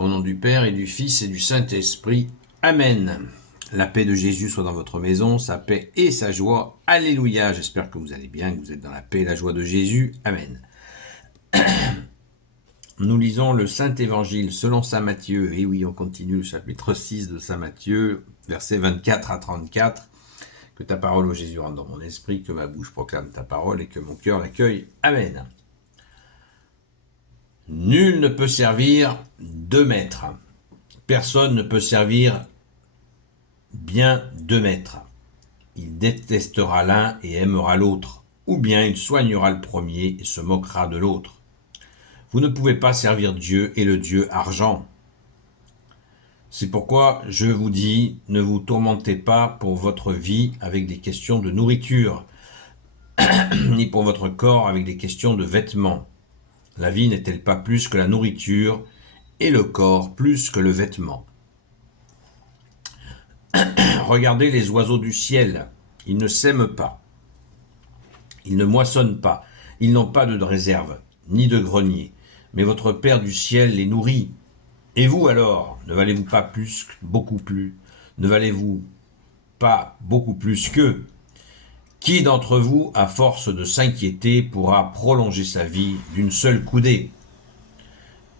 Au nom du Père et du Fils et du Saint-Esprit. Amen. La paix de Jésus soit dans votre maison, sa paix et sa joie. Alléluia. J'espère que vous allez bien, que vous êtes dans la paix et la joie de Jésus. Amen. Nous lisons le Saint-Évangile selon saint Matthieu. Et oui, on continue le chapitre 6 de saint Matthieu, versets 24 à 34. Que ta parole, ô Jésus, rentre dans mon esprit, que ma bouche proclame ta parole et que mon cœur l'accueille. Amen. Nul ne peut servir deux maîtres. Personne ne peut servir bien deux maîtres. Il détestera l'un et aimera l'autre, ou bien il soignera le premier et se moquera de l'autre. Vous ne pouvez pas servir Dieu et le Dieu argent. C'est pourquoi je vous dis, ne vous tourmentez pas pour votre vie avec des questions de nourriture, ni pour votre corps avec des questions de vêtements. La vie n'est-elle pas plus que la nourriture, et le corps plus que le vêtement? Regardez les oiseaux du ciel, ils ne sèment pas, ils ne moissonnent pas, ils n'ont pas de réserve, ni de grenier, mais votre Père du ciel les nourrit. Et vous alors, ne valez-vous pas plus, beaucoup plus, ne valez-vous pas beaucoup plus qu'eux? Qui d'entre vous, à force de s'inquiéter, pourra prolonger sa vie d'une seule coudée?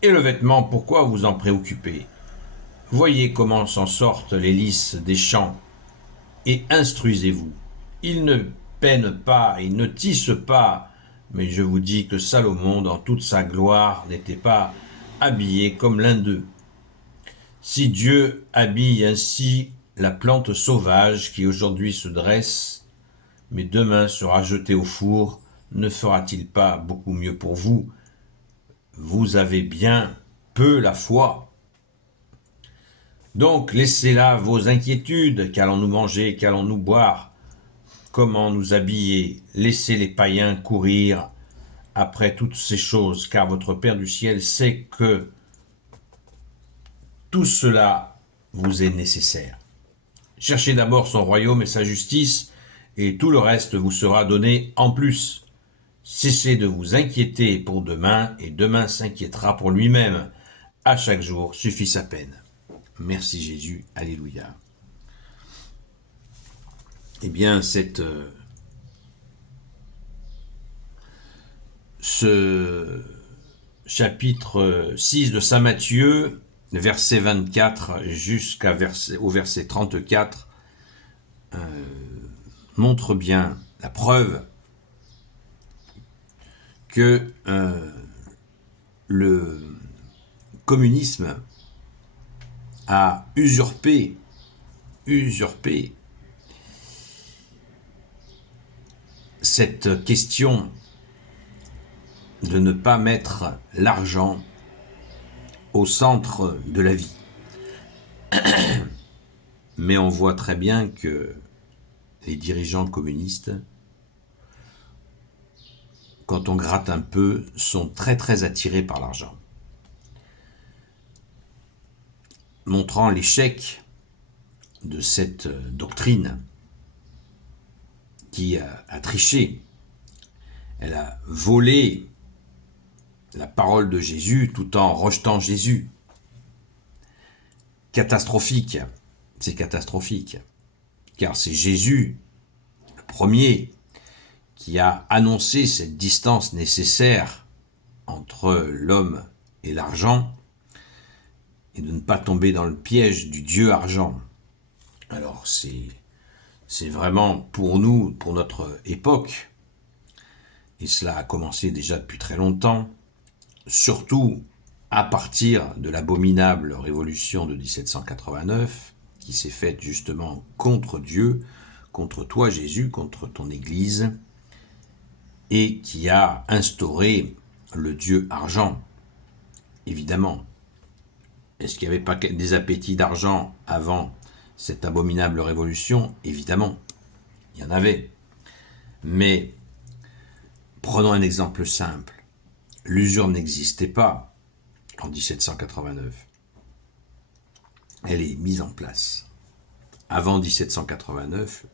Et le vêtement, pourquoi vous en préoccupez? Voyez comment s'en sortent les lys des champs, et instruisez-vous. Ils ne peinent pas, ils ne tissent pas, mais je vous dis que Salomon, dans toute sa gloire, n'était pas habillé comme l'un d'eux. Si Dieu habille ainsi la plante sauvage qui aujourd'hui se dresse, mais demain sera jetée au four, ne fera-t-il pas beaucoup mieux pour vous? Vous avez bien peu la foi. Donc laissez là vos inquiétudes, qu'allons-nous manger, qu'allons-nous boire, comment nous habiller, laissez les païens courir après toutes ces choses, car votre Père du ciel sait que tout cela vous est nécessaire. Cherchez d'abord son royaume et sa justice, et tout le reste vous sera donné en plus. Cessez de vous inquiéter pour demain, et demain s'inquiétera pour lui-même. À chaque jour suffit sa peine. Merci Jésus, alléluia. Eh bien, ce chapitre 6 de saint Matthieu, verset 24 au verset 34, montre bien la preuve que le communisme a usurpé cette question de ne pas mettre l'argent au centre de la vie. Mais on voit très bien que les dirigeants communistes, quand on gratte un peu, sont très très attirés par l'argent. Montrant l'échec de cette doctrine qui a triché. Elle a volé la parole de Jésus tout en rejetant Jésus. Catastrophique, c'est catastrophique, car c'est Jésus, le premier, qui a annoncé cette distance nécessaire entre l'homme et l'argent, et de ne pas tomber dans le piège du Dieu argent. Alors c'est vraiment pour nous, pour notre époque, et cela a commencé déjà depuis très longtemps, surtout à partir de l'abominable révolution de 1789, qui s'est faite justement contre Dieu, contre toi Jésus, contre ton Église, et qui a instauré le Dieu argent, évidemment. Est-ce qu'il n'y avait pas des appétits d'argent avant cette abominable révolution? Évidemment, il y en avait. Mais prenons un exemple simple. L'usure n'existait pas en 1789. Elle est mise en place. Avant 1789,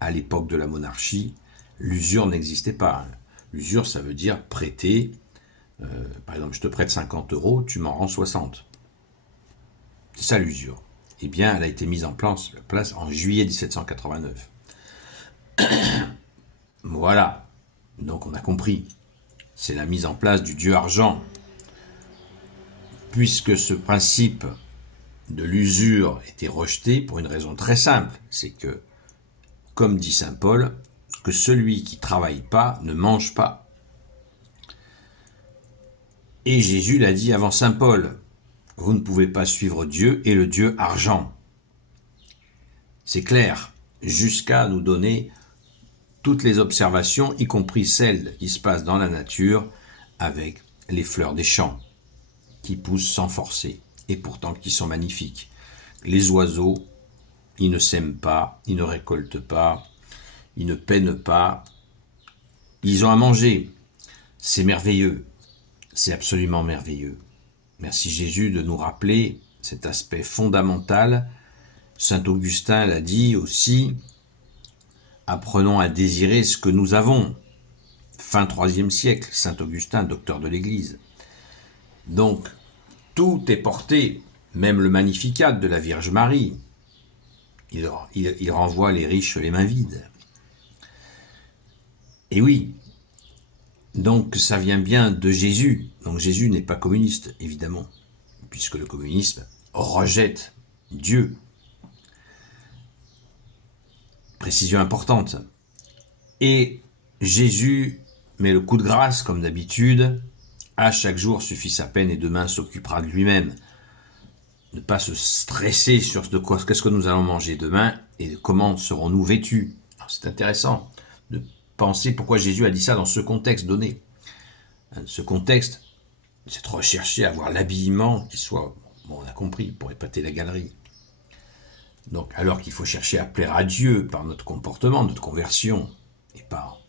à l'époque de la monarchie, l'usure n'existait pas. L'usure, ça veut dire prêter Par exemple, je te prête 50 euros, tu m'en rends 60. C'est ça l'usure. Eh bien, elle a été mise en place en juillet 1789. Voilà. Donc on a compris. C'est la mise en place du dieu argent. Puisque ce principe de l'usure était rejeté pour une raison très simple, c'est que, comme dit saint Paul, que celui qui ne travaille pas ne mange pas. Et Jésus l'a dit avant saint Paul, vous ne pouvez pas suivre Dieu et le Dieu argent. C'est clair, jusqu'à nous donner toutes les observations, y compris celles qui se passent dans la nature, avec les fleurs des champs, qui poussent sans forcer, et pourtant qui sont magnifiques. Les oiseaux, ils ne sèment pas, ils ne récoltent pas, ils ne peinent pas, ils ont à manger. C'est merveilleux, c'est absolument merveilleux. Merci Jésus de nous rappeler cet aspect fondamental. Saint Augustin l'a dit aussi, apprenons à désirer ce que nous avons. Fin IIIe siècle, Saint Augustin, docteur de l'Église. Donc, tout est porté, même le Magnificat de la Vierge Marie. Il renvoie les riches les mains vides. Et oui, donc ça vient bien de Jésus. Donc Jésus n'est pas communiste, évidemment, puisque le communisme rejette Dieu. Précision importante. Et Jésus met le coup de grâce, comme d'habitude. À chaque jour suffit sa peine et demain s'occupera de lui-même. Ne pas se stresser sur qu'est-ce que nous allons manger demain et comment serons-nous vêtus. Alors, c'est intéressant de penser pourquoi Jésus a dit ça dans ce contexte donné. Ce contexte, c'est de rechercher à avoir l'habillement qui soit, bon, on a compris, pour épater la galerie. Donc, alors qu'il faut chercher à plaire à Dieu par notre comportement, notre conversion, et pas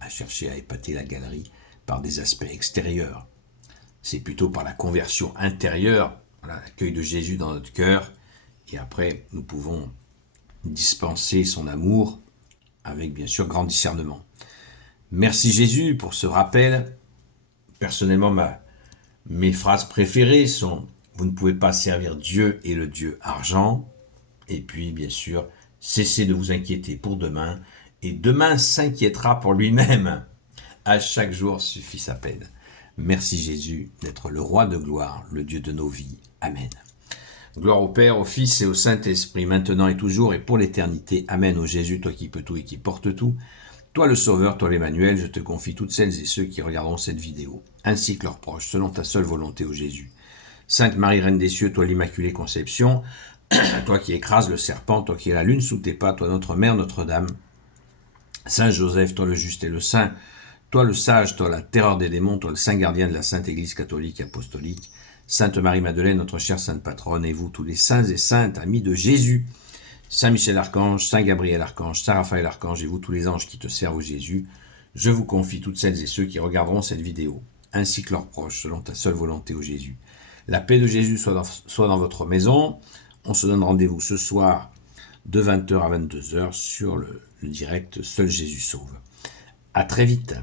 à chercher à épater la galerie par des aspects extérieurs. C'est plutôt par la conversion intérieure, voilà, l'accueil de Jésus dans notre cœur, et après, nous pouvons dispenser son amour avec, bien sûr, grand discernement. Merci Jésus pour ce rappel. Personnellement, mes phrases préférées sont « Vous ne pouvez pas servir Dieu et le Dieu argent ». Et puis, bien sûr, cessez de vous inquiéter pour demain, et demain s'inquiétera pour lui-même. À chaque jour suffit sa peine. Merci Jésus d'être le roi de gloire, le Dieu de nos vies. Amen. Gloire au Père, au Fils et au Saint-Esprit, maintenant et toujours et pour l'éternité. Amen. Ô Jésus, toi qui peux tout et qui porte tout, toi le Sauveur, toi l'Emmanuel, je te confie toutes celles et ceux qui regarderont cette vidéo, ainsi que leurs proches, selon ta seule volonté, ô Jésus. Sainte Marie, Reine des cieux, toi l'Immaculée Conception, toi qui écrases le serpent, toi qui es la lune sous tes pas, toi notre Mère Notre-Dame, Saint Joseph, toi le juste et le saint, toi le sage, toi la terreur des démons, toi le saint gardien de la Sainte Église catholique et apostolique, Sainte Marie-Madeleine, notre chère Sainte Patronne, et vous tous les saints et saintes, amis de Jésus, Saint Michel Archange, Saint Gabriel Archange, Saint Raphaël Archange, et vous tous les anges qui te servent, ô Jésus, je vous confie toutes celles et ceux qui regarderont cette vidéo, ainsi que leurs proches, selon ta seule volonté, ô Jésus. La paix de Jésus soit dans votre maison. On se donne rendez-vous ce soir de 20h à 22h sur le direct Seul Jésus Sauve. À très vite.